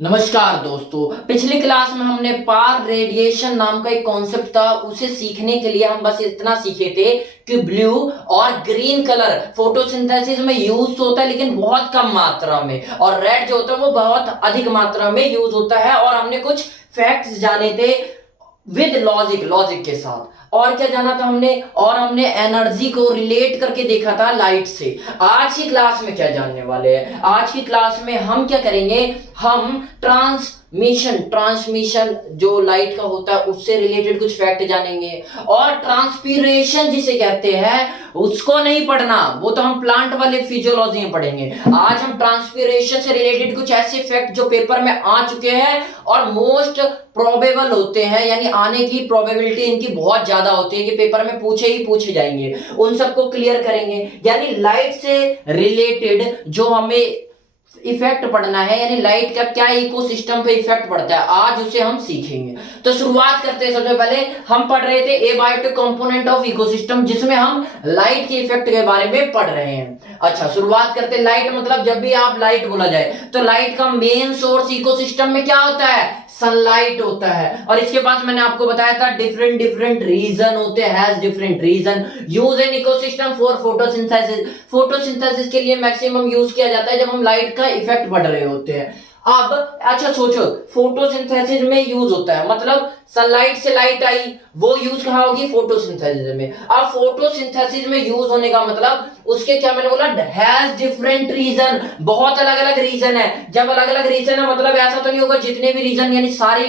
नमस्कार दोस्तों। पिछली क्लास में हमने पार रेडिएशन नाम का एक कॉन्सेप्ट था, उसे सीखने के लिए हम बस इतना सीखे थे कि ब्लू और ग्रीन कलर फोटोसिंथेसिस में यूज होता है लेकिन बहुत कम मात्रा में, और रेड जो होता है वो बहुत अधिक मात्रा में यूज होता है। और हमने कुछ फैक्ट्स जाने थे विद लॉजिक के साथ। और क्या जाना था हमने, और हमने एनर्जी को रिलेट करके देखा था लाइट से। आज की क्लास में क्या जानने वाले हैं, आज की क्लास में हम क्या करेंगे, हम ट्रांसमिशन जो लाइट का होता है उससे रिलेटेड कुछ फैक्ट जानेंगे। और ट्रांसपीरेशन जिसे कहते हैं उसको नहीं पढ़ना, वो तो हम प्लांट वाले फिजियोलॉजी में पढ़ेंगे। आज हम ट्रांसपीरेशन से रिलेटेड कुछ ऐसे फैक्ट जो पेपर में आ चुके हैं और मोस्ट प्रोबेबल होते हैं, यानी आने की प्रोबेबिलिटी इनकी बहुत ज्यादा होती है कि पेपर में पूछे जाएंगे, उन सबको क्लियर करेंगे। यानी लाइट से रिलेटेड जो हमें इफेक्ट पढ़ना है, यानी लाइट का क्या इकोसिस्टम पे इफेक्ट पड़ता है, आज उसे हम सीखेंगे। तो शुरुआत करते हैं। सबसे पहले हम पढ़ रहे थे एबायोटिक कंपोनेंट ऑफ इकोसिस्टम, जिसमें हम लाइट के इफेक्ट के बारे में पढ़ रहे हैं। अच्छा, शुरुआत करते हैं। लाइट मतलब जब भी आप लाइट बोला जाए तो लाइट का मेन सोर्स इकोसिस्टम में क्या होता है, सनलाइट होता है। और इसके बाद मैंने आपको बताया था डिफरेंट रीजन होते हैं, has different region use in ecosystem for photosynthesis. Photosynthesis के लिए मैक्सिमम यूज किया जाता है जब हम लाइट का इफेक्ट पढ़ रहे होते हैं। अब अच्छा सोचो, फोटोसिंथेसिस में यूज होता है, मतलब सनलाइट से लाइट आई, वो यूज कहां होगी, फोटोसिंथेसिस में। अब फोटोसिंथेसिस में यूज होने का मतलब उसके क्या मैंने बोला, हैज डिफरेंट रीजन, बहुत अलग अलग रीजन है। जब अलग अलग रीजन है मतलब ऐसा तो नहीं होगा जितने भी रीजन यानी सारी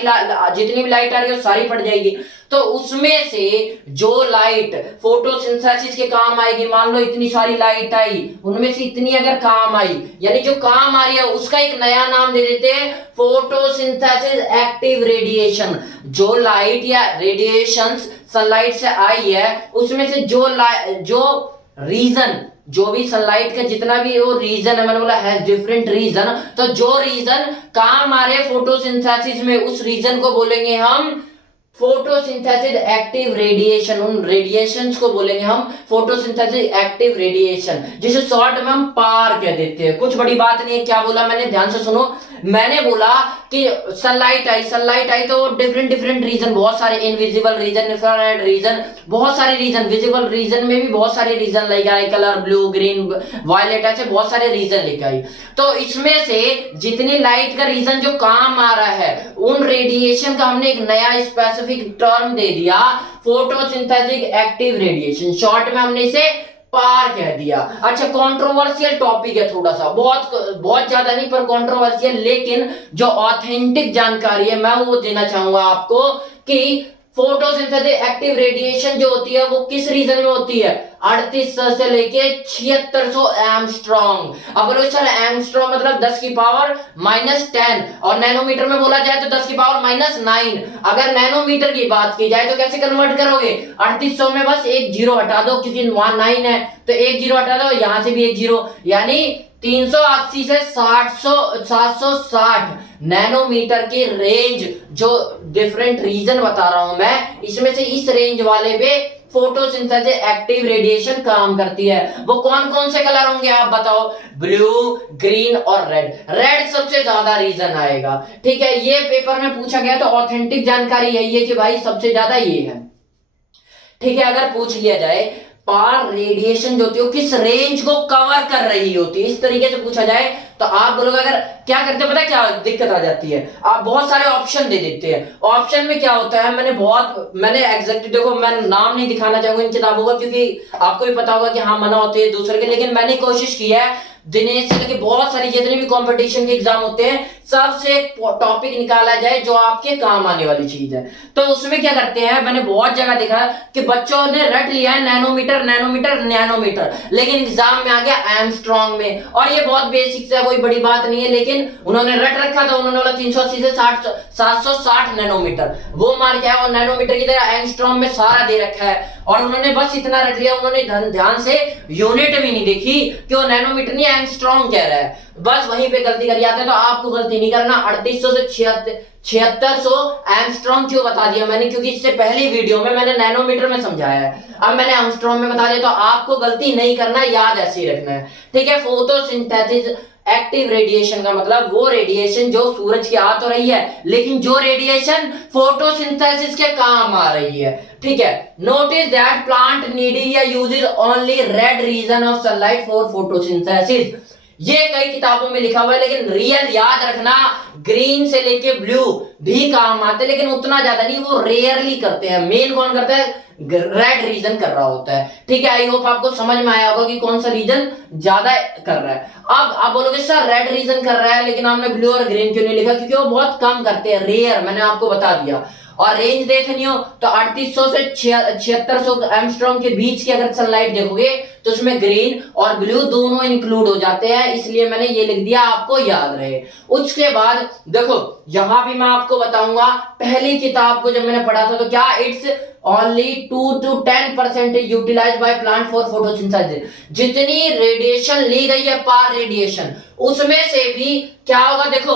जितनी भी लाइट आ रही है सारी पड़ जाएगी। तो उसमें से जो लाइट फोटोसिंथेसिस के काम आएगी, मान लो इतनी सारी लाइट आई, उनमें से इतनी अगर काम आई, यानी जो काम आ रही है उसका एक नया नाम दे देते हैं फोटोसिंथेसिस एक्टिव रेडिएशन। जो लाइट या रेडिएशन सनलाइट से आई है उसमें से जो रीजन, जो भी सनलाइट का जितना भी वो रीजन है, मैंने बोला है डिफरेंट रीजन, तो जो रीजन काम आ रहे फोटोसिंथेसिस में उस रीजन को बोलेंगे हम फोटोसिंथेसिस एक्टिव रेडिएशन। उन रेडिएशंस को बोलेंगे हम फोटोसिंथेसिस एक्टिव रेडिएशन, जिसे शॉर्ट में हम पार कह देते हैं। कुछ बड़ी बात नहीं है। क्या बोला मैंने, ध्यान से सुनो। मैंने बोला कि सनलाइट आई तो डिफरेंट रीजन, बहुत सारे इनविजिबल रीजन, इंफ्रारेड रीजन, बहुत सारे रीजन, विजिबल रीजन में भी बहुत सारे रीजन लेके आई, कलर ब्लू ग्रीन वायलेट, ऐसे बहुत सारे रीजन लेके आई। तो इसमें से जितनी लाइट का रीजन जो काम आ रहा है उन रेडिएशन का हमने एक नया स्पेसिफिक टर्म दे दिया, फोटोसिंथेसिस एक्टिव रेडिएशन। शॉर्ट में हमने इसे पार कह दिया। अच्छा, कंट्रोवर्शियल टॉपिक है थोड़ा सा, बहुत ज्यादा नहीं पर कंट्रोवर्शियल, लेकिन जो ऑथेंटिक जानकारी है मैं वो देना चाहूंगा आपको कि फोटोसिंथेसिस एक्टिव रेडिएशन जो होती है वो किस रीजन में होती है, 3800 से लेके 7600 एंगस्ट्रॉम। अब बोलो सर एंगस्ट्रॉम मतलब 10 की पावर -10, और नैनोमीटर में बोला जाए तो 10 की पावर -9। अगर नैनोमीटर की बात की जाए तो कैसे कन्वर्ट करोगे, 3800 में बस एक जीरो हटा दो क्योंकि वहां 9 है, तो एक जीरो हटा दो, यहां से भी एक जीरो, यानी 380 से 760 नैनोमीटर की रेंज, जो डिफरेंट रीजन बता रहा हूं मैं, इसमें से इस रेंज वाले पे फोटोसिंथेसिस एक्टिव रेडिएशन काम करती है। वो कौन कौन से कलर होंगे आप बताओ, ब्लू ग्रीन और रेड। रेड सबसे ज्यादा रीजन आएगा, ठीक है, ये पेपर में पूछा गया तो ऑथेंटिक जानकारी यही है कि भाई सबसे ज्यादा ये है, ठीक है। अगर पूछ लिया जाए पार रेडिएशन जो होती है किस रेंज को कवर कर रही होती है, इस तरीके से पूछा जाए तो आप बोलोगे, अगर क्या करते हो पता है क्या दिक्कत आ जाती है, आप बहुत सारे ऑप्शन दे देते हैं। ऑप्शन में क्या होता है, मैंने एग्जैक्टली देखो, मैं नाम नहीं दिखाना चाहूंगा इन किताबों का क्योंकि आपको भी पता होगा कि हाँ मना होते हैं दूसरे के, लेकिन मैंने कोशिश की है दिनेश से लेके बहुत सारी जितने भी कंपटीशन के एग्जाम होते हैं सबसे टॉपिक निकाला जाए जो आपके काम आने वाली चीज है। तो उसमें क्या करते हैं, मैंने बहुत जगह देखा कि बच्चों ने रट लिया है नैनोमीटर, लेकिन एग्जाम में आ गया एंगस्ट्रॉम में, और ये बहुत बेसिक है, कोई बड़ी बात नहीं है, लेकिन उन्होंने रट रखा था, उन्होंने बोला 380 से 760 नैनोमीटर, वो मार के आया, और नैनोमीटर की तरह एंगस्ट्रॉम में सारा दे रखा है, और उन्होंने बस इतना रट लिया, उन्होंने ध्यान से यूनिट भी नहीं देखी कि वो नैनोमीटर नहीं एंगस्ट्रॉम कह रहा है, बस वहीं पे गलती कर जाते हैं। तो आपको गलती नहीं करना, 3800 से 7600 एंगस्ट्रॉम क्यों बता दिया मैंने, क्योंकि इससे पहली वीडियो में मैंने नैनोमीटर में समझाया है, अब मैंने एंगस्ट्रॉम में बता दिया। तो आपको गलती नहीं करना, याद ऐसे ही रखना है, ठीक है। फोटोसिंथेसिस एक्टिव रेडिएशन का मतलब वो रेडिएशन जो सूरज की आ तो रही है, लेकिन जो रेडिएशन फोटोसिंथेसिस के काम आ रही है, ठीक है। नोटिस दैट प्लांट नीड या uses only red region of sunlight for photosynthesis. ये कई किताबों में लिखा हुआ है, लेकिन रियल याद रखना, ग्रीन से लेके ब्लू भी काम आते हैं, लेकिन उतना ज्यादा नहीं, वो रेयरली करते हैं। मेन कौन करता है, रेड रीजन कर रहा होता है, ठीक है। आई होप आपको समझ में आया होगा कि कौन सा रीजन ज्यादा कर रहा है। अब आप बोलोगे सर रेड रीजन कर रहा है, लेकिन आपने ब्लू और ग्रीन क्यों नहीं लिखा, क्योंकि वो बहुत कम करते हैं, रेयर, मैंने आपको बता दिया। और रेंज देखनी हो तो 3800 से 7600 एंगस्ट्रॉम के बीच की अगर सनलाइट देखोगे तो उसमें ग्रीन और ब्लू दोनों इंक्लूड हो जाते हैं, इसलिए मैंने ये लिख दिया, आपको याद रहे। उसके बाद देखो यहां भी मैं आपको बताऊंगा, पहली किताब को जब मैंने पढ़ा था तो क्या it's only 2 to 10% is utilized by plant for photosynthesis। जितनी रेडिएशन ली गई है पार रेडिएशन, उसमें से भी क्या होगा, देखो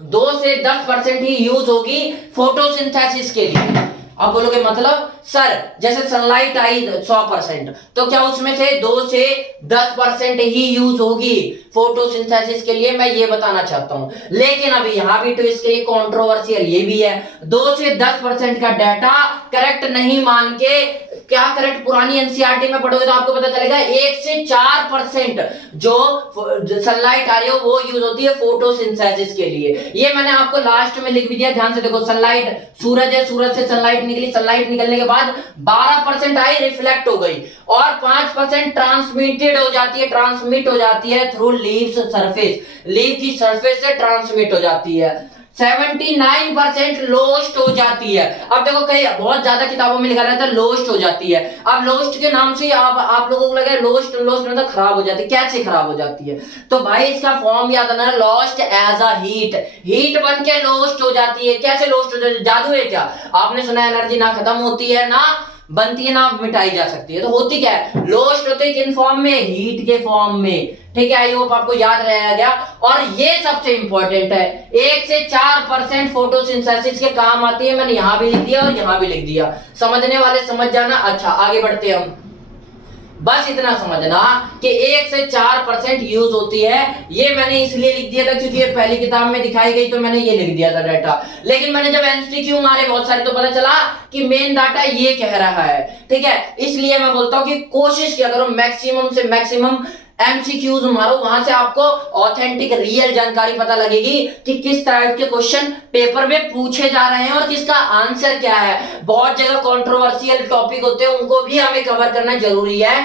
2 से 10% ही यूज होगी फोटोसिंथेसिस के लिए। अब बोलोगे मतलब सर जैसे सनलाइट आई 100%, तो क्या उसमें से 2 से 10% ही यूज होगी फोटोसिंथेसिस के लिए, मैं ये बताना चाहता हूं। लेकिन अभी यहां भी तो इसके कंट्रोवर्शियल ये भी है, 2 से 10% का डाटा करेक्ट नहीं मान के, क्या करेक्ट, पुरानी एनसीईआरटी में पढ़ोगे तो आपको पता चलेगा 1 से 4% जो सनलाइट आ रही है वो यूज होती है फोटोसिंथेसिस के लिए। ये मैंने आपको लास्ट में लिख भी दिया, ध्यान से देखो। सनलाइट, सूरज है, सूरज से सनलाइट निकली, सनलाइट निकलने के बाद 12% आई, रिफ्लेक्ट हो गई, और 5% ट्रांसमिटेड हो जाती है, ट्रांसमिट हो जाती है थ्रू लीव्स सरफेस, लीव की सरफेस से ट्रांसमिट हो जाती है। 79% लोस्ट हो जाती है। अब देखो कई बहुत ज्यादा किताबों में लिखा रहता है लोस्ट हो जाती है। अब लोस्ट के नाम से आप लोगों को लगे लोस्ट मतलब खराब हो जाती है, कैसे खराब हो जाती है, तो भाई इसका फॉर्म याद रखना, lost as a heat, heat बन के लोस्ट हो जाती है। कैसे लोस्ट हो जाती है, जादू है क्या? आपने सुना एनर्जी ना खत्म होती है, ना बनती है, ना मिटाई जा सकती है, तो होती क्या है, लोस्ट होती है किन फॉर्म में, हीट के फॉर्म में, ठीक है। आई होप आपको याद रह गया। और ये सबसे इंपॉर्टेंट है, 1 से 4% फोटोसिंथेसिस के काम आती है, मैंने यहां भी लिख दिया और यहां भी लिख दिया, समझने वाले समझ जाना। अच्छा आगे बढ़ते हैं हम, बस इतना समझना कि 1 से 4% यूज होती है, ये मैंने इसलिए लिख दिया था क्योंकि ये पहली किताब में दिखाई गई, तो मैंने ये लिख दिया था डाटा। लेकिन मैंने जब एमसीक्यू मारे बहुत सारे तो पता चला कि मेन डाटा ये कह रहा है, ठीक है। इसलिए मैं बोलता हूं कि कोशिश किया करो मैक्सिमम से मैक्सिमम एमसीक्यूज मारो, वहां से आपको ऑथेंटिक रियल जानकारी पता लगेगी कि किस टाइप के क्वेश्चन पेपर में पूछे जा रहे हैं और किसका आंसर क्या है। बहुत जगह कंट्रोवर्शियल टॉपिक होते हैं, उनको भी हमें कवर करना जरूरी है,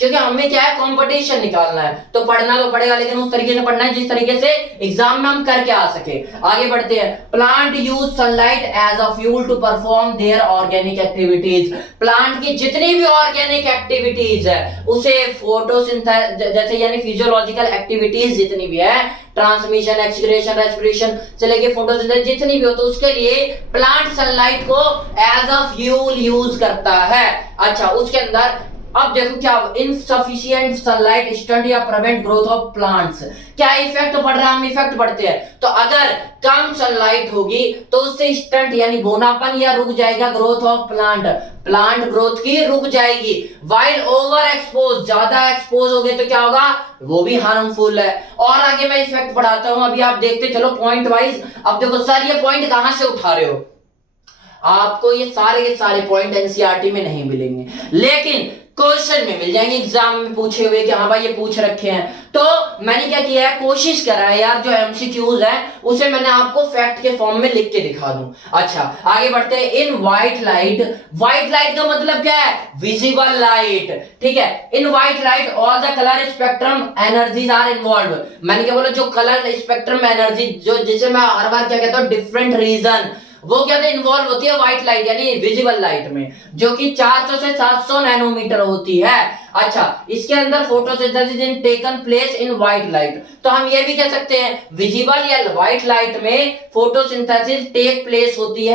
क्योंकि हमें क्या है, कंपटीशन निकालना है, तो पढ़ना तो पड़ेगा, लेकिन उस तरीके से पढ़ना है जिस तरीके से एग्जाम में हम करके आ सके। आगे बढ़ते हैं। Plant use sunlight as a fuel to perform their organic activities. Plant की जितनी भी ऑर्गेनिक एक्टिविटीज है उसे फोटोसिंथेसिस जैसे यानी फिजियोलॉजिकल एक्टिविटीज जितनी भी है, ट्रांसमिशन, एक्सक्रीशन, रेस्पिरेशन से लेके फोटोसिंथेसिस जितनी भी हो, तो उसके लिए प्लांट सनलाइट को एज अ फ्यूल यूज करता है। अच्छा उसके अंदर अब देखो क्या, इनसफिशिएंट सनलाइट स्टंट या प्रिवेंट ग्रोथ ऑफ प्लांट्स, क्या इफेक्ट पड़ रहा है, हम इफेक्ट पड़ते हैं। तो अगर कम सनलाइट होगी तो उससे स्टंट यानी बोनापन या रुक जाएगा growth of plant, plant growth की रुक जाएगी। वाइल ओवर एक्सपोज, ज्यादा एक्सपोज हो गए तो क्या होगा, वो भी हार्मफुल है। और आगे मैं इफेक्ट पढ़ाता हूं, अभी आप देखते चलो पॉइंट वाइज। अब देखो सर ये पॉइंट कहां से उठा रहे हो, आपको ये सारे पॉइंट एनसीईआरटी में नहीं मिलेंगे, लेकिन क्वेश्चन में मिल जाएंगे, एग्जाम में पूछे हुए कि हाँ भाई ये पूछ रखे हैं। तो मैंने क्या किया है, कोशिश करा है यार जो एमसीक्यूज है उसे मैंने आपको फैक्ट के फॉर्म में लिख के दिखा दूं। अच्छा आगे बढ़ते हैं। In white light, white light का मतलब क्या है, विजिबल लाइट, ठीक है। In white light all the colour spectrum energies are involve. मैंने क्या बोला, जो कलर स्पेक्ट्रम एनर्जी, जो जिसे मैं हर बार क्या कहता हूं डिफरेंट रीजन, वो क्या इन्वॉल्व होती है व्हाइट लाइट यानी विजिबल लाइट में, जो कि 400 से 700 नैनोमीटर होती है। अच्छा इसके अंदर photosynthesis in taken place in white light, तो हम ये भी कह सकते हैं विजिबल या व्हाइट लाइट में फोटोसिंथेसिस टेक प्लेस होती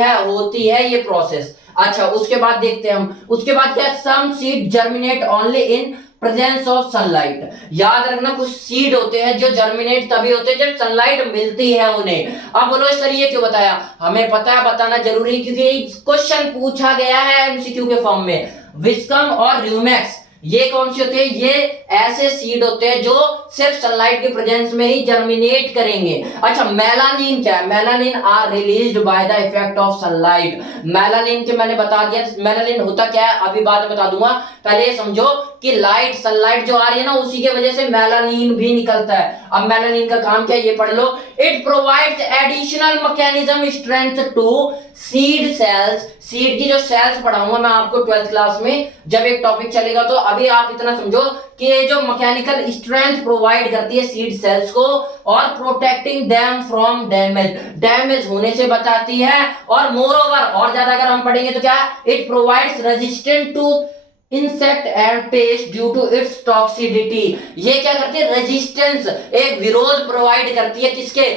है ये प्रोसेस। अच्छा उसके बाद देखते हैं हम, उसके बाद क्या, some seed germinate only in presence of sunlight. याद रखना कुछ सीड होते हैं जो जर्मिनेट तभी होते हैं जब सनलाइट मिलती है उन्हें। अब बोलो सर ये क्यों बताया? हमें पता है, बताना जरूरी, क्योंकि क्वेश्चन पूछा गया है एमसीक्यू के फॉर्म में। विस्कम और र्यूमेक्स ये कौन सी होते हैं? ये ऐसे सीड होते हैं जो सिर्फ सनलाइट के प्रेजेंस में ही जर्मिनेट करेंगे। अच्छा, मेलानिन क्या है? Melanin are released by the effect of sunlight. Melanin के मैंने बता दिया, मेलानिन होता क्या है अभी बाद में बता दूंगा। पहले ये समझो कि लाइट, सनलाइट जो आ रही है ना, उसी के वजह से मेलानिन भी निकलता है। अब मेलानिन का काम क्या है ये पढ़ लो। It provides additional mechanism strength to seed cells. Seed की जो सेल्स पढ़ाऊंगा मैं आपको 12th क्लास में जब एक टॉपिक चलेगा, तो अभी आप इतना समझो कि ये जो मैकेनिकल स्ट्रेंथ प्रोवाइड करती है सीड सेल्स को, और protecting them from damage, damage होने से बचाती है। और मोर ओवर, और ज्यादा अगर हम पढ़ेंगे तो क्या, it provides resistant to insect and pest due to its toxicity. ये क्या करती है? रेजिस्टेंस, एक विरोध प्रोवाइड करती है किसके?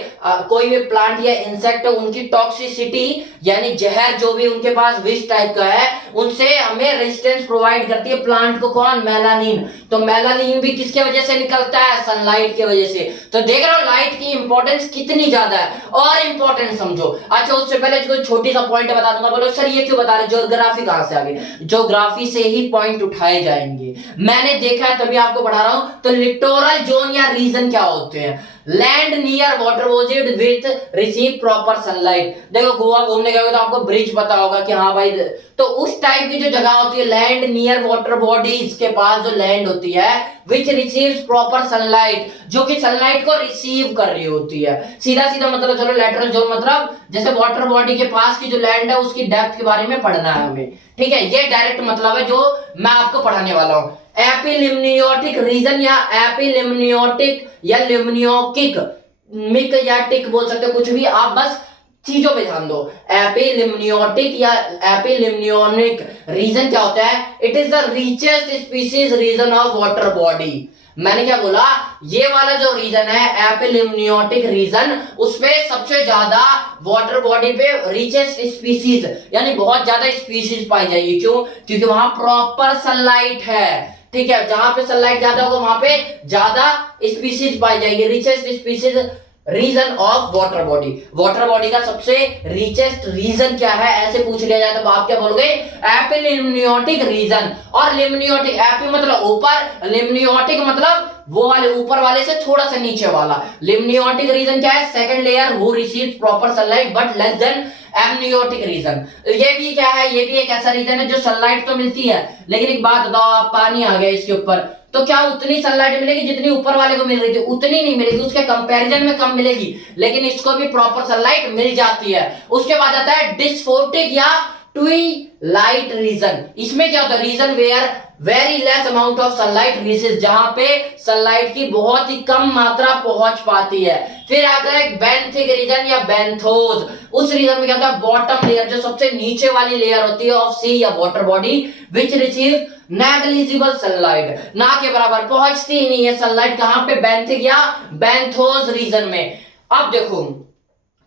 कोई भी प्लांट या इंसेक्ट उनकी टॉक्सिसिटी यानी जहर जो भी उनके पास विष टाइप का है उनसे हमें रेजिस्टेंस प्रोवाइड करती है प्लांट को। कौन? मेलानिन। तो मेलानिन भी किसके वजह से निकलता है? सनलाइट की वजह से। तो देख रहे हो लाइट की इंपॉर्टेंस कितनी ज्यादा है। और इंपॉर्टेंस समझो। अच्छा, उससे पहले कोई छोटी सा पॉइंट बता दूंगा। बोलो सर ये क्यों बता रहे? ज्योग्राफी कहां से आ गई? ज्योग्राफी से ही पॉइंट उठाए जाएंगे, मैंने देखा है तभी आपको पढ़ा रहा हूं। तो लिटोरल जोन या रीजन क्या होते हैं? Land near water bodies with receive proper sunlight. देखो गोवा घूमने गए तो आपको ब्रिज पता होगा कि हाँ भाई, तो उस टाइप की जो जगह होती है लैंड नियर वाटर बॉडीज के पास जो लैंड होती है विच रिसीव्स प्रॉपर सनलाइट, जो कि सनलाइट को रिसीव कर रही होती है। सीधा सीधा मतलब चलो लेटरल जोन मतलब जैसे वाटर बॉडी के पास की जो लैंड है उसकी डेप्थ के बारे में पढ़ना है हमें, ठीक है। ये डायरेक्ट मतलब है जो मैं आपको पढ़ाने वाला हूं। एपिलिम्नियोटिक रीजन या एपिलिम्नियोटिक या लिम्नियोकिक, मिक या टिक बोल सकते हो, कुछ भी, आप बस चीजों पे ध्यान दो। एपिलिम्नियोटिक या एपिलिम्नियोनिक रीजन क्या होता है? It is the richest species region of water body. मैंने क्या बोला? ये वाला जो रीजन है एपिलिम्नियोटिक रीजन, उसपे सबसे ज्यादा वाटर बॉडी पे रिचेस्ट स्पीशीज यानी बहुत ज्यादा स्पीशीज पाई जाएगी। क्यों? क्योंकि वहां प्रॉपर सनलाइट है, ठीक है। जहां पे सनलाइट ज्यादा होगा वहां पे ज्यादा स्पीशीज पाई जाएगी। Richest species region of water body. Water body का सबसे रिचेस्ट रीजन क्या है ऐसे पूछ लिया जाए तो आप क्या बोलोगे? एपिलिम्नियोटिक रीजन। और लिम्नियोटिक, एपी मतलब ऊपर, लिम्नियोटिक मतलब वो वाले ऊपर वाले से थोड़ा सा नीचे वाला। लिम्नियोटिक रीजन क्या है? Second layer who receives proper sunlight but less than amniotic region. ये भी क्या है? ये भी एक ऐसा रीजन है जो सनलाइट तो मिलती है, लेकिन एक बात बताओ, पानी आ गया इसके ऊपर तो क्या उतनी सनलाइट मिलेगी जितनी ऊपर वाले को मिल रही थी? उतनी नहीं मिलेगी, उसके कंपैरिजन में कम मिलेगी, लेकिन इसको भी प्रॉपर सनलाइट मिल जाती है। उसके बाद आता है डिस्फोटिक या ट्विलाइट रीजन। इसमें क्या होता है? Region where very less amount of sunlight reaches, जहां पे सनलाइट की बहुत ही कम मात्रा पहुंच पाती है। फिर आता है बेंथिक रीजन या बेंथोस। उस रीजन में क्या होता है? बॉटम लेयर, जो सबसे नीचे वाली लेयर होती है ऑफ सी या water body, which receive negligible sunlight, ना के बराबर, पहुंचती ही नहीं है सनलाइट। कहां पे? बेंथिक या बेंथोस रीजन में। अब देखो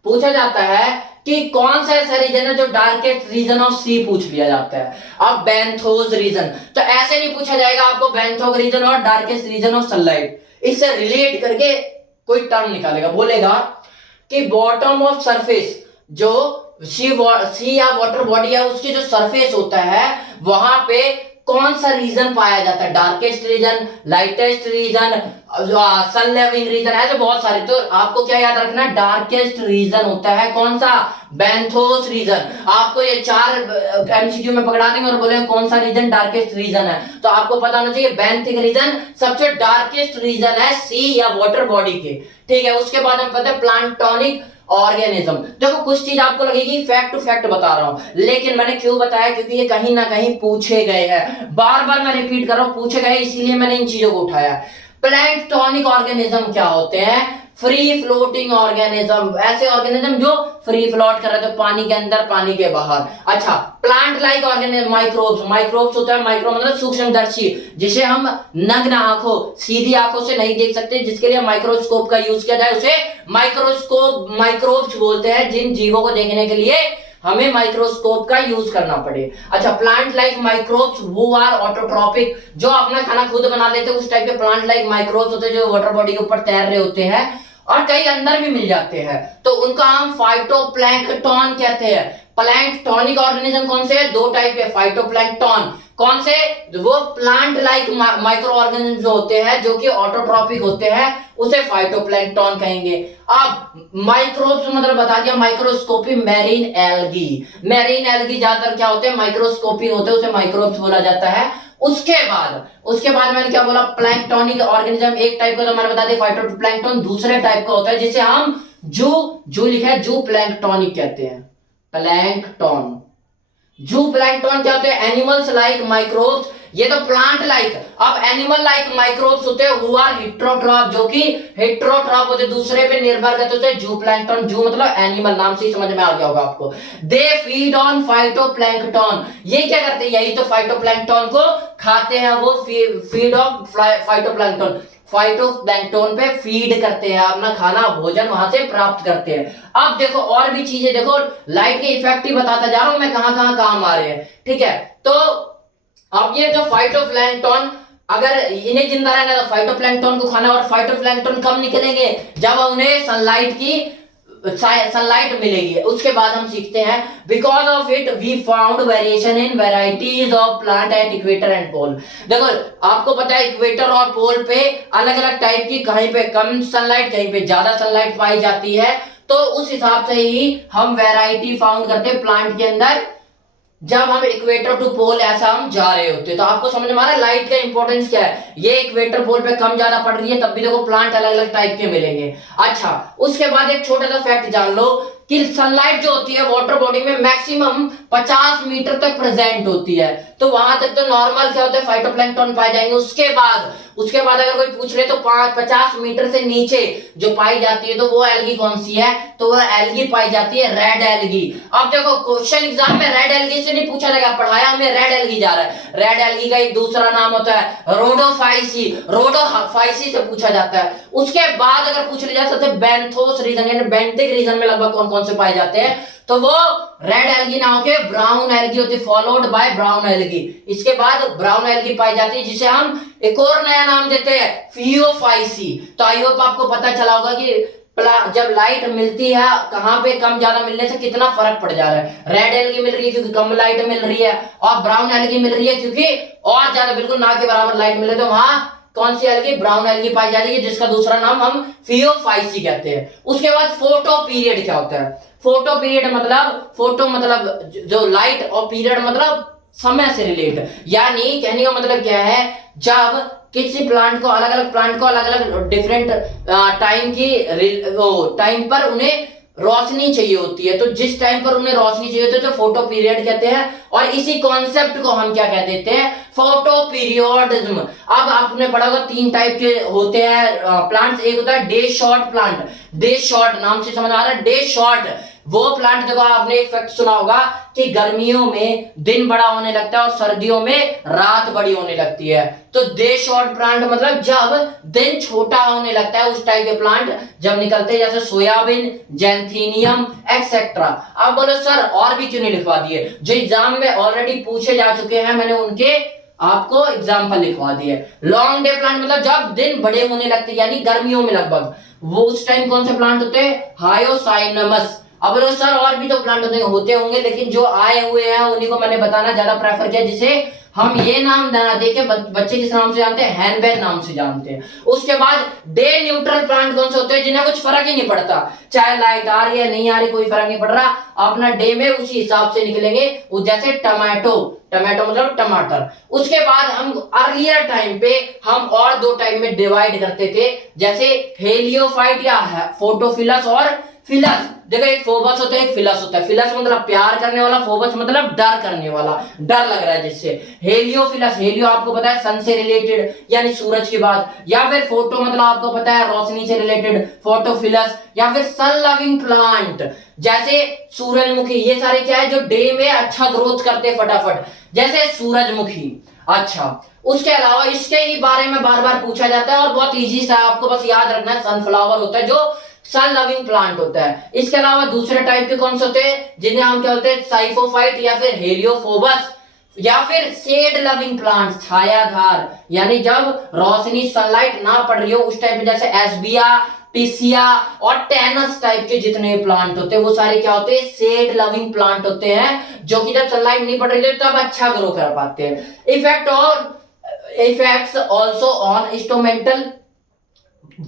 पूछा जाता है कि कौन सा ऐसा रीजन है जो डार्केस्ट रीजन ऑफ सी पूछ लिया जाता है। अब बेंथोस रीजन, तो ऐसे नहीं पूछा जाएगा आपको बेंथोस रीजन और डार्केस्ट रीजन ऑफ सनलाइट, इससे रिलेट करके कोई टर्म निकालेगा, बोलेगा कि बॉटम ऑफ सरफेस, जो सी या वाटर बॉडी है उसकी जो सरफेस होता है वहां पे कौन सा रीजन पाया जाता है? डार्केस्ट रीजन, लाइटेस्ट रीजन, सन लेविंग रीजन, ऐसे बहुत सारे। तो आपको क्या याद रखना? डार्केस्ट रीजन होता है कौन सा? Benthos region. आपको ये 4 एमसीक्यू में पकड़ा देंगे और बोलेंगे कौन सा रीजन डार्केस्ट रीजन है, तो आपको पता होना चाहिए बेंथिक रीजन सबसे डार्केस्ट रीजन है सी या वाटर बॉडी के, ठीक है। उसके बाद हम पता है प्लांटोनिक ऑर्गेनिज्म। देखो कुछ चीज आपको लगेगी फैक्ट टू फैक्ट बता रहा हूं, लेकिन मैंने क्यों बताया? क्योंकि ये कहीं ना कहीं पूछे गए हैं, बार बार मैं रिपीट कर रहा हूं, पूछे गए इसीलिए मैंने इन चीजों को उठाया। प्लैंक्टोनिक ऑर्गेनिज्म क्या होते हैं? फ्री फ्लोटिंग ऑर्गेनिज्म, ऐसे ऑर्गेनिज्म जो फ्री फ्लोट कर रहे थे, पानी के अंदर पानी के बाहर। अच्छा, plant like organism, microbes, microbes होता है, माइक्रो मतलब सूक्ष्मदर्शी, जिसे हम नग्न आंखों, सीधी आंखों से नहीं देख सकते, जिसके लिए माइक्रोस्कोप का यूज किया जाए उसे माइक्रोस्कोप, माइक्रोब्स बोलते हैं, जिन जीवों को देखने के लिए हमें माइक्रोस्कोप का यूज करना पड़े। अच्छा, plant like microbes who are autotrophic, जो अपना खाना खुद बना लेते हैं, उस टाइप के प्लांट लाइक माइक्रोब्स होते हैं जो वाटर बॉडी के ऊपर तैर रहे होते हैं और कई अंदर भी मिल जाते हैं, तो उनका हम फाइटोप्लैंक्टन कहते हैं। प्लैंक्टोनिक ऑर्गेनिज्म कौन से है? दो टाइप के फाइटोप्लैंक्टन। कौन से? वो प्लांट लाइक माइक्रो ऑर्गेनिज्म जो होते हैं जो कि ऑटोट्रॉपिक होते हैं, उसे फाइटोप्लैंक्टन कहेंगे। अब माइक्रोब्स मतलब बता दिया, microscopy marine algae. Marine algae ज्यादातर क्या होते हैं? माइक्रोस्कोपी होते हैं, उसे माइक्रोब्स बोला जाता है। उसके बाद मैंने क्या बोला? प्लैंक्टोनिक ऑर्गेनिज्म एक टाइप का, तो मैंने बता दिया फाइटोप्लैंक्टन दूसरे टाइप का होता है, जिसे हम जो लिखा है जू प्लैंक्टोनिक कहते हैं। प्लैंक्टन, जू प्लैंक्टन क्या होते हैं? एनिमल्स लाइक माइक्रोब्स, ये तो प्लांट लाइक। अब एनिमल लाइक माइक्रोब्स होते हैं हु आर हेट्रोट्रॉफ, जो कि हेट्रोट्रॉफ होते हैं, दूसरे पे निर्भर करते हैं। जू प्लैंक्टन, जू मतलब एनिमल, नाम से ही समझ में आ गया होगा आपको। दे फीड ऑन फाइटोप्लैंक्टन, ये क्या करते हैं? यही तो फाइटोप्लैंक्टन को खाते हैं, वो फीड ऑन फाइटोप्लैंक्टन, फाइटोप्लैंक्टन पे फीड करते हैं, अपना खाना भोजन वहां से प्राप्त करते हैं। अब देखो और भी चीजें देखो, लाइट के इफेक्ट ही बताता जा रहा हूं मैं, कहां कहां काम आ रहे हैं, ठीक है। तो अब ये जो फाइटोप्लैंक्टन, अगर इन्हें जिंदा रहना है तो फाइटोप्लैंक्टन को खाना, और फाइटोप्लैंक्टन कब निकलेंगे? जब उन्हें सनलाइट मिलेगी। उसके बाद हम सीखते हैं, because of it we found variation in varieties of plant at equator and pole. देखो आपको पता है इक्वेटर और पोल पे अलग अलग टाइप की, कहीं पे कम सनलाइट, कहीं पे ज्यादा सनलाइट पाई जाती है, तो उस हिसाब से ही हम वेराइटी फाउंड करते हैं प्लांट के अंदर, जब हम इक्वेटर टू पोल ऐसा हम जा रहे होते हैं। तो आपको समझ में आ रहा है लाइट का इंपॉर्टेंस क्या है? ये इक्वेटर पोल पे कम ज्यादा पड़ रही है, तब भी देखो प्लांट अलग अलग टाइप के मिलेंगे। अच्छा, उसके बाद एक छोटा सा फैक्ट जान लो कि सनलाइट जो होती है वाटर बॉडी में मैक्सिमम 50 मीटर तक प्रेजेंट होती है, तो वहां तक तो नॉर्मल क्या होता है? फाइटोप्लैंक्टन पाए जाएंगे। उसके बाद अगर कोई पूछ ले तो 50 मीटर से नीचे जो पाई जाती है, तो वो एल्गी कौन सी है? तो वो एल्गी पाई जाती है रेड एल्गी। अब देखो क्वेश्चन एग्जाम में रेड एल्गी से नहीं पूछा जाएगा, पढ़ाया हमें रेड एल्गी जा रहा है। रेड एल्गी का एक दूसरा नाम होता है रोडोफाइसी, रोडोफाइसी से पूछा जाता है। उसके बाद अगर पूछ लिया जाता है बेंथोस रीजन, यानी बेंटिक रीजन में लगभग कौन कौन से पाए जाते हैं, तो वो रेड एल्गी ना होके ब्राउन एल्गी होती है, फॉलोड बाय ब्राउन एल्गी। इसके बाद ब्राउन एल्गी पाई जाती है, जिसे हम एक और नया नाम देते हैं फियोफाइसी। तो आई होप आपको पता चला होगा कि जब लाइट मिलती है कहां पे, कम ज्यादा मिलने से कितना फर्क पड़ जा रहा है। रेड एल्गी मिल रही है क्योंकि कम लाइट मिल रही है, और ब्राउन एल्गी मिल रही है क्योंकि और ज्यादा बिल्कुल ना के बराबर लाइट मिले, तो वहां कौन सी एल्गी? ब्राउन एल्गी पाई जा रही है, जिसका दूसरा नाम हम फियोफाइसी कहते हैं। उसके बाद फोटो पीरियड क्या होता है? फोटो पीरियड मतलब, फोटो मतलब जो लाइट, और पीरियड मतलब समय से रिलेट, यानी कहने का मतलब क्या है? जब किसी प्लांट को, अलग अलग प्लांट को अलग अलग डिफरेंट टाइम पर उन्हें रोशनी चाहिए होती है, तो जिस टाइम पर उन्हें रोशनी चाहिए होती है तो फोटो पीरियड कहते हैं, और इसी कॉन्सेप्ट को हम क्या कह देते हैं? Photo periodism. अब आपने पढ़ा होगा 3 टाइप के होते हैं प्लांट्स। एक होता है day short plant, day short नाम से समझ आ रहा है, डे शॉर्ट वो प्लांट, देखो आपने एक फैक्ट सुना होगा कि गर्मियों में दिन बड़ा होने लगता है और सर्दियों में रात बड़ी होने लगती है। तो डे शॉर्ट प्लांट मतलब जब दिन छोटा होने लगता है, उस टाइप के प्लांट जब निकलते हैं, जैसे सोयाबीन, जैंथीनियम एक्सेट्रा। अब बोलो सर और भी क्यों नहीं लिखवा दिए? जो एग्जाम में ऑलरेडी पूछे जा चुके हैं, मैंने उनके आपको एग्जाम्पल लिखवा दिए। लॉन्ग डे प्लांट मतलब जब दिन बड़े होने लगते हैं, यानी गर्मियों में लगभग, वो उस टाइम कौन से प्लांट होते हैं? हायोसाइनमस। अब बोलो सर और भी तो प्लांट होते होंगे, लेकिन जो आए हुए हैं उन्हीं को मैंने बताना ज्यादा प्रेफर किया, जिसे हम ये नाम ना देके बच्चे किस नाम से जानते हैं? हैनबेन नाम से जानते हैं। उसके बाद डे न्यूट्रल प्लांट कौन से होते हैं? जिन्हें कुछ फर्क ही नहीं पड़ता, चाहे लाइट आ रही है नहीं आ रही, कोई फर्क नहीं पड़ रहा, अपना डे में उसी हिसाब से निकलेंगे, जैसे टमाटो, टमाटो मतलब टमाटर। उसके बाद हम अर्लियर टाइम पे हम और 2 टाइप में डिवाइड करते थे, जैसे हेलियोफाइट या फोटोफिलस और फिलस। देखो एक फोबस होता है, एक फिलस होता है। फिलस मतलब प्यार करने वाला, फोबस मतलब डर करने वाला, डर लग रहा है जिससे। हेलियोफिलस, हेलियो आपको पता है सन से रिलेटेड यानी सूरज के बाद, या फिर फोटो मतलब आपको पता है रोशनी से रिलेटेड, फोटोफिलस, या फिर सन लविंग प्लांट जैसे सूरजमुखी। ये सारे क्या है? जो डे में अच्छा ग्रोथ करते फटाफट, जैसे सूरजमुखी। अच्छा, उसके अलावा इसके ही बारे में बार बार पूछा जाता है और बहुत इजी सा, आपको बस याद रखना है, सनफ्लावर होता है जो सन लविंग प्लांट होता है। इसके अलावा दूसरे टाइप के कौन से होते हैं, जिन्हें हम क्या बोलते हैं, साइफोफाइट या फिर हेलियोफोबस, या फिर शेड लविंग प्लांट, छायाधार, यानी जब रोशनी सनलाइट ना पड़ रही हो उस टाइप में, जैसे एस्बिया, टिसिया और टेनस टाइप के जितने प्लांट होते हैं वो सारे क्या होते हैं, शेड लविंग प्लांट होते हैं, जो कि जब सनलाइट नहीं पड़ रही है तब अच्छा ग्रो कर पाते हैं। Effects also on instrumental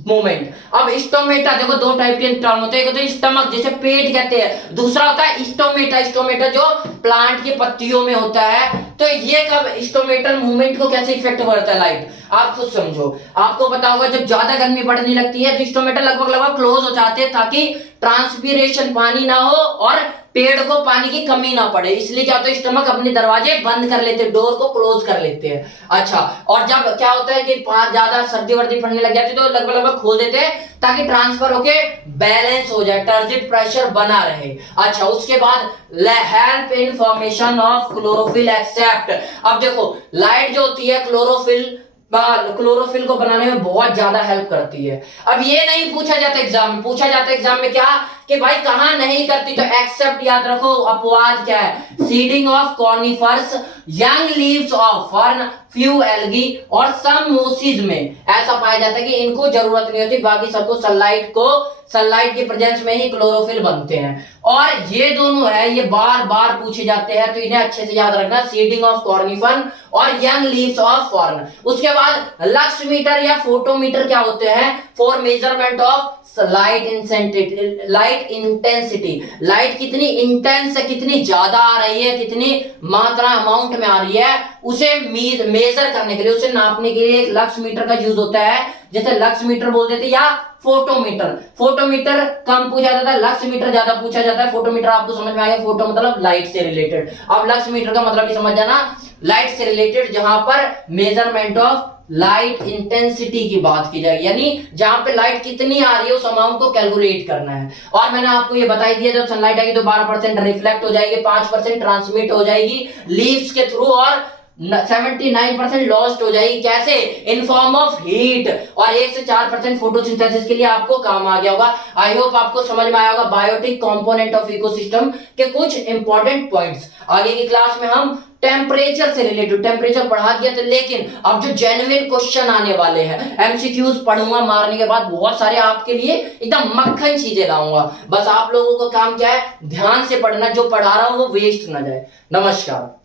movement. अब स्टोमेटा, देखो दो टाइप के टर्म होते हैं, एक होता है स्टमक जिसे पेट कहते हैं, दूसरा होता है स्टोमेटा। स्टोमेटा जो प्लांट के पत्तियों में होता है। तो ये कब स्टोमेटल मूवमेंट को कैसे इफेक्ट करता है लाइट, आप खुद समझो। आपको पता होगा जब ज्यादा गर्मी पड़ने लगती है तो स्टोमेटा लगभग लगभग क्लोज हो जाते हैं ताकि ट्रांसपीरेशन, पानी ना हो और पेड़ को पानी की कमी ना पड़े, इसलिए क्या होता है स्टमक अपने दरवाजे बंद कर लेते हैं, डोर को क्लोज कर लेते हैं। अच्छा, और जब क्या होता है कि ज्यादा सर्दी वर्दी पड़ने लग जाती है तो लगभग लगभग खोल देते हैं ताकि ट्रांसफर होके बैलेंस हो जाए, टर्जिट प्रेशर बना रहे। अच्छा, उसके बाद help in formation of chlorophyll except. अब देखो लाइट जो होती है क्लोरोफिल को बनाने में बहुत ज्यादा हेल्प करती है। अब ये नहीं पूछा जाता एग्जाम में, पूछा जाता एग्जाम में क्या कि भाई कहां नहीं करती, तो एक्सेप्ट याद रखो, अपवाद क्या है, seeding of conifers, young leaves of fern, few algae और सम मोसीज में ऐसा पाया जाता है कि इनको जरूरत नहीं होती, बाकी सबको सनलाइट की प्रेजेंस में ही क्लोरोफिल बनते हैं। और ये दोनों है, ये बार बार पूछे जाते हैं तो इन्हें अच्छे से याद रखना, सीडिंग ऑफ कॉर्निफर्न और यंग लीव्स ऑफ फर्न। उसके बाद लक्स मीटर या फोटोमीटर क्या होते हैं, for measurement of light intensity, light कितनी इंटेंस है, कितनी ज्यादा आ रही है, कितनी मात्रा अमाउंट में आ रही है, उसे मेजर करने के लिए, उसे नापने के लिए एक लक्स मीटर का यूज होता है, जैसे लक्स मीटर बोल देते या फोटोमीटर कम पूछा जाता है, लक्स मीटर ज्यादा पूछा जाता है। फोटोमीटर आपको समझ में आ गया, फोटो मतलब लाइट से रिलेटेड। अब लक्स मीटर का मतलब भी समझ जाना, लाइट से रिलेटेड, जहां पर मेजरमेंट ऑफ लाइट इंटेंसिटी की बात की जाएगी, यानी जहां पे लाइट कितनी आ रही है उस अमाउंट को कैलकुलेट करना है। और मैंने आपको ये बताई दिया, जब सनलाइट आएगी तो 12% रिफ्लेक्ट हो जाएगी, 5% ट्रांसमिट हो जाएगी लीव्स के थ्रू और 79% लॉस्ट हो जाएगी, कैसे, इन फॉर्म ऑफ हीट, और 1 से 4% फोटोसिंथेसिस के लिए आपको काम आ गया होगा। आई होप आपको समझ में आया होगा बायोटिक कंपोनेंट ऑफ इकोसिस्टम के कुछ इंपॉर्टेंट पॉइंट्स। आगे की क्लास में हम टेम्परेचर से रिलेटेड, टेम्परेचर पढ़ा दिया था, लेकिन अब जो जेन्युइन क्वेश्चन आने वाले हैं, एमसीक्यूज पढ़ूंगा मारने के बाद, बहुत सारे आपके लिए एकदम मक्खन चीजें लाऊंगा। बस आप लोगों का काम क्या है, ध्यान से पढ़ना, जो पढ़ा रहा हूं वो वेस्ट ना जाए। नमस्कार।